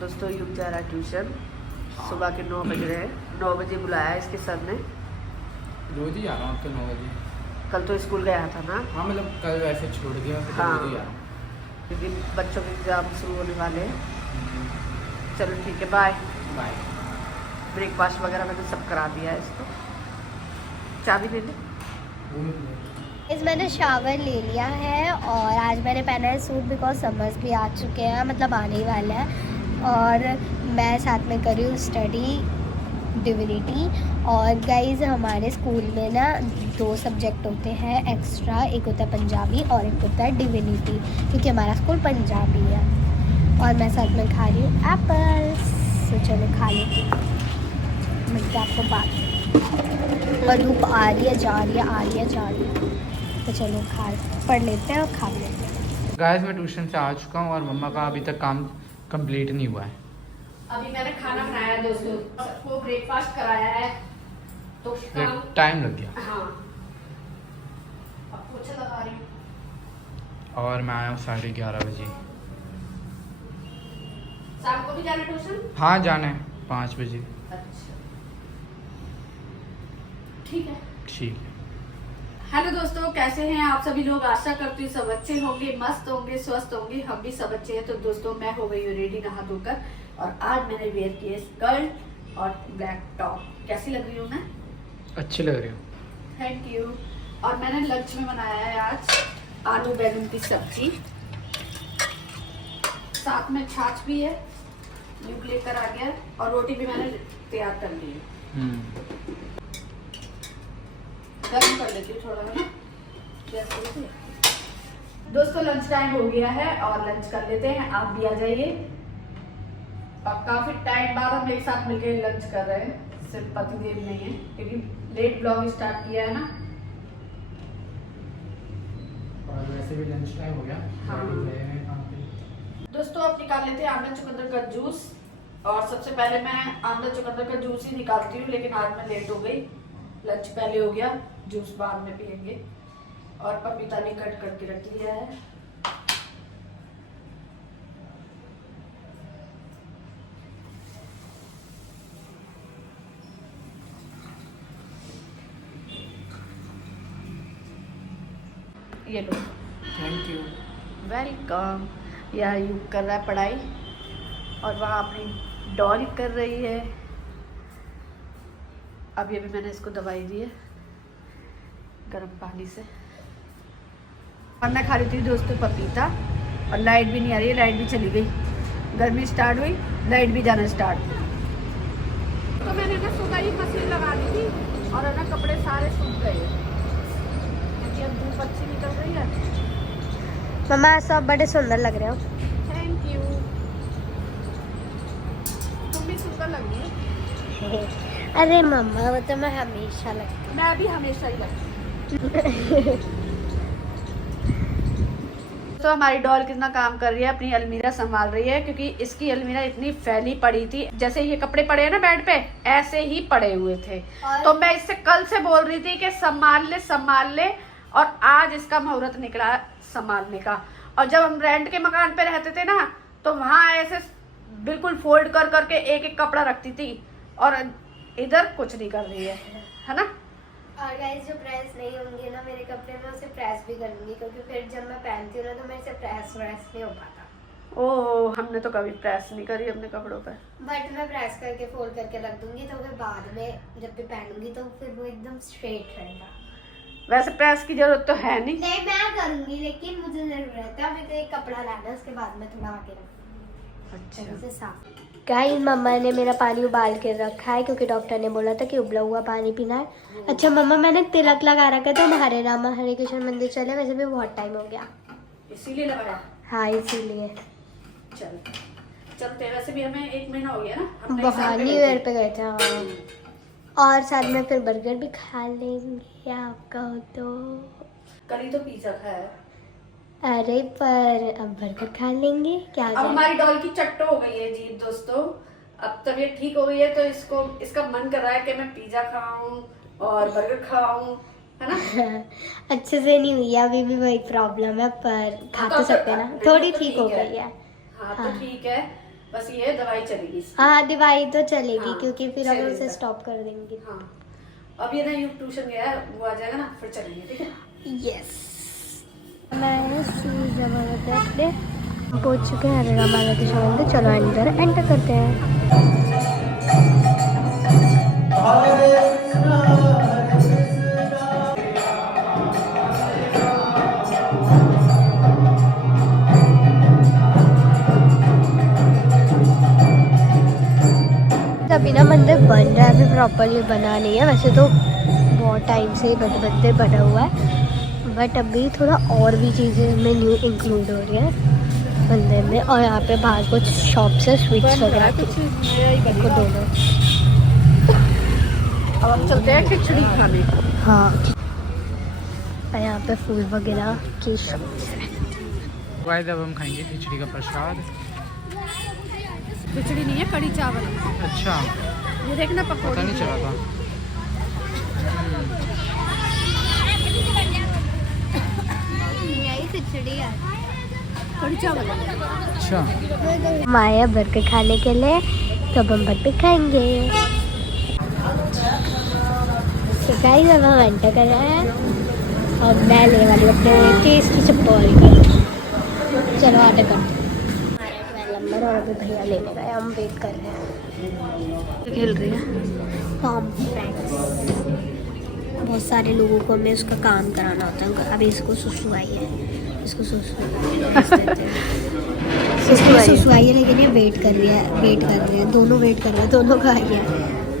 दोस्तों युग जा रहा है ट्यूशन। सुबह के 9 बज रहे हैं। 9 बजे बुलाया है इसके सर ने। रोज ही आ रहा हूँ अब तो 9 बजे। कल तो स्कूल गया था ना। हाँ मतलब कल वैसे छोड़ दिया फिर हाँ, रोज ही आ रहा हूँ क्योंकि बच्चों के एग्ज़ाम शुरू होने वाले हैं। चलो ठीक है, बाय बाय। ब्रेकफास्ट वगैरह मैंने सब करा दिया है इसको। चाबी ले ले। मैंने शावर ले लिया है और आज मैंने पहना है सूट बिकॉज समर्स भी आ चुके हैं, मतलब आने ही वाला है। और मैं साथ में कर रही हूँ स्टडी डिविनिटी। और गाइज हमारे स्कूल में ना 2 सब्जेक्ट होते हैं एक्स्ट्रा, एक होता है पंजाबी और एक होता है डिविनिटी, क्योंकि हमारा स्कूल पंजाबी है। और मैं साथ में खा रही हूँ एप्पल्स, तो चलो खा लेती हूँ, मिलते आपको बात। और धूप आ रही है जा रही है, आ रही है जा रही है, तो चलो पढ़ लेते हैं और खा लेते हैं। गाइस मैं ट्यूशन से आ चुका हूँ और मम्मा का अभी तक काम कंप्लीट नहीं हुआ है। अभी मैंने खाना बनाया है दोस्तों, सबको ब्रेकफास्ट कराया है, तो टाइम लग गया। हाँ, अब पोछा लगा रही हूँ। और मैं आया हूँ 11:30 बजे। शाम को भी जाना ट्यूशन? हाँ जाना है 5 बजे। अच्छा ठीक है। ठीक है। हेलो दोस्तों, कैसे हैं आप सभी लोग? आशा करती हूँ सब अच्छे होंगे, मस्त होंगे, स्वस्थ होंगे। हम भी सब अच्छे हैं। तो दोस्तों मैं हो गई हूँ रेडी नहा धोकर, और आज मैंने वेयर की है स्कर्ट और ब्लैक टॉप। कैसी लग रही हूँ मैं? अच्छी लग रही हो। Thank you. और मैंने लंच में बनाया है आज आलू बैगन की सब्जी, साथ में छाछ भी है, न्यूक लेकर आ गया, और रोटी भी मैंने तैयार कर ली है। गर्म कर लेती हूँ थोड़ा, है ना? दोस्तों लंच टाइम हो गया है और लंच कर लेते हैं। आप भी आ जाइए। और काफी टाइम बाद हम एक साथ मिलकर लंच कर रहे हैं, सिर्फ पतिदेव नहीं है, क्योंकि लेट ब्लॉग स्टार्ट किया है ना। और वैसे भी लंच टाइम हो गया। हाँ। दोस्तों अब निकाल लेते हैं आमला चुकंदर का जूस। और सबसे पहले मैं आमला चुकंदर का जूस ही निकालती हूँ, लेकिन आज मैं लेट हो गई। लंच पहले हो गया, जूस बाद में पियेंगे। और पपीता भी कट करके रख लिया है। ये लो। Thank you. वेलकम। यहाँ यू कर रहा है पढ़ाई, और वहाँ अपनी डॉल कर रही है। अभी मैंने इसको दवाई दी है गर्म पानी से। और मैं खा रही थी दोस्तों पपीता, और लाइट भी नहीं आ रही है, लाइट भी चली गई। गर्मी स्टार्ट हुई, लाइट भी जाना स्टार्ट। तो मैंने ना सुखाई मशीन लगा दी थी, और है ना कपड़े सारे सूख गए, क्योंकि अब धूप अच्छी निकल रही है। मम्मा सब बड़े सुंदर लग रहे हो। Thank you. तुम भी सुंदर लग रही हो। अरे मम्मा वो तो मैं हमेशा लगती मैं भी हमेशा ही लगती हूँ। तो हमारी डॉल कितना काम कर रही है, अपनी अलमीरा संभाल रही है, क्योंकि इसकी अलमीरा इतनी फैली पड़ी थी। जैसे ये कपड़े पड़े हैं ना बेड पे, ऐसे ही पड़े हुए थे। तो मैं इससे कल से बोल रही थी कि संभाल ले, और आज इसका मुहूर्त निकला संभालने का। और जब हम रेंट के मकान पे रहते थे ना, तो वहाँ ऐसे बिल्कुल फोल्ड कर करके एक एक कपड़ा रखती थी, और इधर कुछ नहीं कर रही है ना? और गाइस जो प्रेस नहीं होंगे ना मेरे कपड़े में, उसे प्रेस भी करूंगी, क्योंकि फिर जब मैं पहनती हूँ ना तो मेरे से प्रेस नहीं हो पाता। ओह, हमने तो कभी प्रेस नहीं करी अपने कपड़ों पे। बट मैं प्रेस करके फोल्ड करके रख दूंगी, तो फिर बाद में जब भी पहनूंगी तो फिर वो एकदम स्ट्रेट रहेगा। वैसे प्रेस की जरूरत तो है नहीं। नहीं मैं करूंगी, लेकिन मुझे जरूरत है। अभी तो एक कपड़ा लाना, उसके बाद में थोड़ा आगे अच्छा। गाइस मम्मा ने मेरा पानी उबाल के रखा है, क्योंकि डॉक्टर ने बोला था कि उबला हुआ पानी पीना है। अच्छा मम्मा मैंने तिलक लगा रखा था, मैं हरे रामा हरे कृष्ण मंदिर चले, वैसे भी बहुत टाइम हो गया, इसीलिए लगाया। हाँ इसीलिए। चलते, वैसे भी हमें 1 महीना हो गया ना, बहुत न्यू ईयर पे गए थे। हाँ, और साथ में फिर बर्गर भी खा लेंगे आप कहो तो। कल ही तो पिज्जा खाया। अरे पर अब बर्गर खा लेंगे क्या। अब हमारी डॉल की चट्टो हो गई है जी दोस्तों। अब तबीयत ठीक हो गई है, तो इसका मन कर रहा है कि मैं पिज्जा खाऊं और बर्गर खाऊं, है ना? अच्छे से नहीं हुई है, अभी भी वही प्रॉब्लम है, पर खा तो सकते हैं ना। थोड़ी ठीक हो गई है। हाँ तो ठीक है। बस ये दवाई चलेगी इसकी। हाँ दवाई तो चलेगी, हाँ, क्योंकि फिर अगर उसे चलेगा। स्टॉप कर देंगे। हाँ अब ये ना यूं ट्यूशन गया है, वो आ जाएगा ना फिर चलेंगे, ठीक है। यस मैं शूज जमा करते हैं अपने, पहुंच चुके हैं हरे राम बालाकृष्ण मंदिर। चलो अंदर एंटर करते हैं। अभी ना मंदिर बन रहा है, अभी प्रॉपरली बना नहीं है, वैसे तो बहुत टाइम से मंदिर बना हुआ है, बट अभी थोड़ा और भी चीज़ें इसमें न्यू इंक्लूड हो रही है मंदिर में। और यहाँ पे बाहर कुछ शॉप्स है स्वीट्स वगैरह की, को दोनों। अब हम चलते हैं खिचड़ी खाने। हाँ और यहाँ पे फूल वगैरह की शॉप्स है। गाइस अब हम खाएंगे खिचड़ी का प्रसाद। खिचड़ी नहीं है, कड़ी चावल। अच्छा ये देखना पता पकौड़ी नहीं चला था। खिचड़ी है, कड़ी चावल। अच्छा हम आए हैं बर्गर खाने के लिए, तो अब हम बर्गर खाएंगे। तो गाइस अब हम एंटर कर रहे हैं और मैं लेने वाली हूँ अपने केस की चप्पल की। चलो आटे करते हैं नंबर, और अभी भैया लेने गए, हम वेट कर रहे हैं। खेल रही है काम फ्रेंड्स, बहुत सारे लोगों को हमें उसका काम कराना होता है। अभी इसको सुसु आई है, इसको सुसु आई है, लेकिन ये वेट कर रही है, दोनों वेट कर रहे हैं, दोनों का आई है,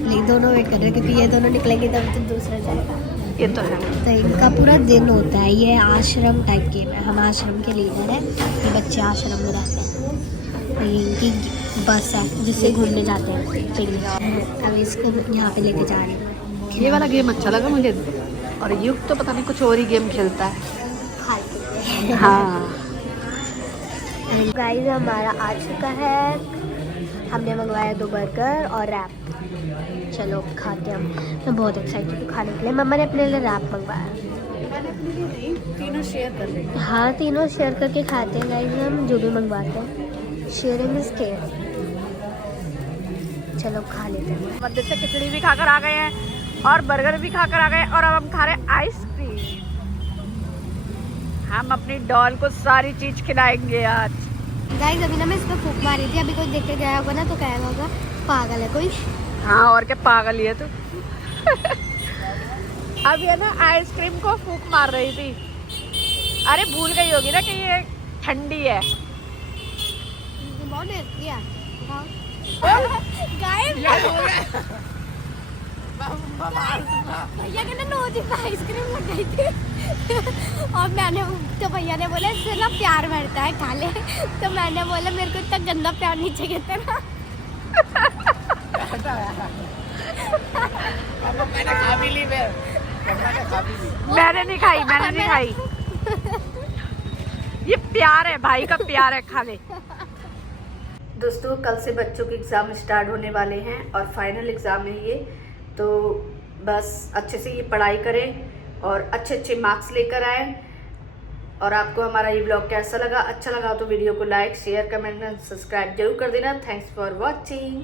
लेकिन दोनों वेट कर रहे हैं क्योंकि ये दोनों निकलेंगे तब तो दूसरा जाएगा। ये तो है। तो इनका पूरा दिन होता है, ये आश्रम टाइप गेम है, हम आश्रम के लीडर हैं, ये बच्चे आश्रम में रहते हैं। तो ये इनकी बस है जिससे घूमने जाते हैं पिकनिक। अब इसको यहाँ पे लेके जा रही हूँ। ये वाला गेम अच्छा लगा मुझे, और युग तो पता नहीं कुछ और ही गेम खेलता है। हाँ गाइस हमारा आ चुका है, हमने मंगवाया 2 बर्गर और रैप। चलो खाते हैं हम। मैं बहुत एक्साइटेड हूँ खाने के लिए। मम्मा ने अपने लिए रैप मंगवाया। मैंने अपने लिए नहीं, तीनों शेयर कर लेंगे। हाँ तीनों शेयर करके खाते हैं गाइस, हम जो भी मंगवाते हैं शेयरिंग इज केयर। चलो खा लेते हैं। मंदिर से खिचड़ी भी खाकर आ गए हैं और बर्गर भी खाकर आ गए, और अब हम खा रहे हैं आइसक्रीम। हम अपनी डॉल को सारी चीज खिलाएंगे आज। गाइस अभी ना मैं इस पर फूंक मारी थी, अभी कोई देख के गया होगा ना तो कहेगा होगा पागल है कोई। हाँ और क्या पागल ही है तू। अब ये ना आइसक्रीम को फूंक मार रही थी। अरे भूल गई होगी ना कि ये ठंडी है। बहुत टेस्टी है। भैया के ना 9 दिन आइसक्रीम लग गई थी और मैंने तो भैया ने बोला इससे ना प्यार बढ़ता है, खा ले। तो मैंने बोला मेरे को इतना गंदा प्यार नहीं चाहिए तेरा। मैंने नहीं खाई। ये प्यार है, भाई का प्यार है, खा ले। दोस्तों कल से बच्चों के एग्ज़ाम स्टार्ट होने वाले हैं और फाइनल एग्ज़ाम है ये, तो बस अच्छे से ये पढ़ाई करें और अच्छे अच्छे मार्क्स लेकर आए। और आपको हमारा ये ब्लॉग कैसा लगा? अच्छा लगा तो वीडियो को like, share, comment and subscribe जरूर कर देना। Thanks for watching.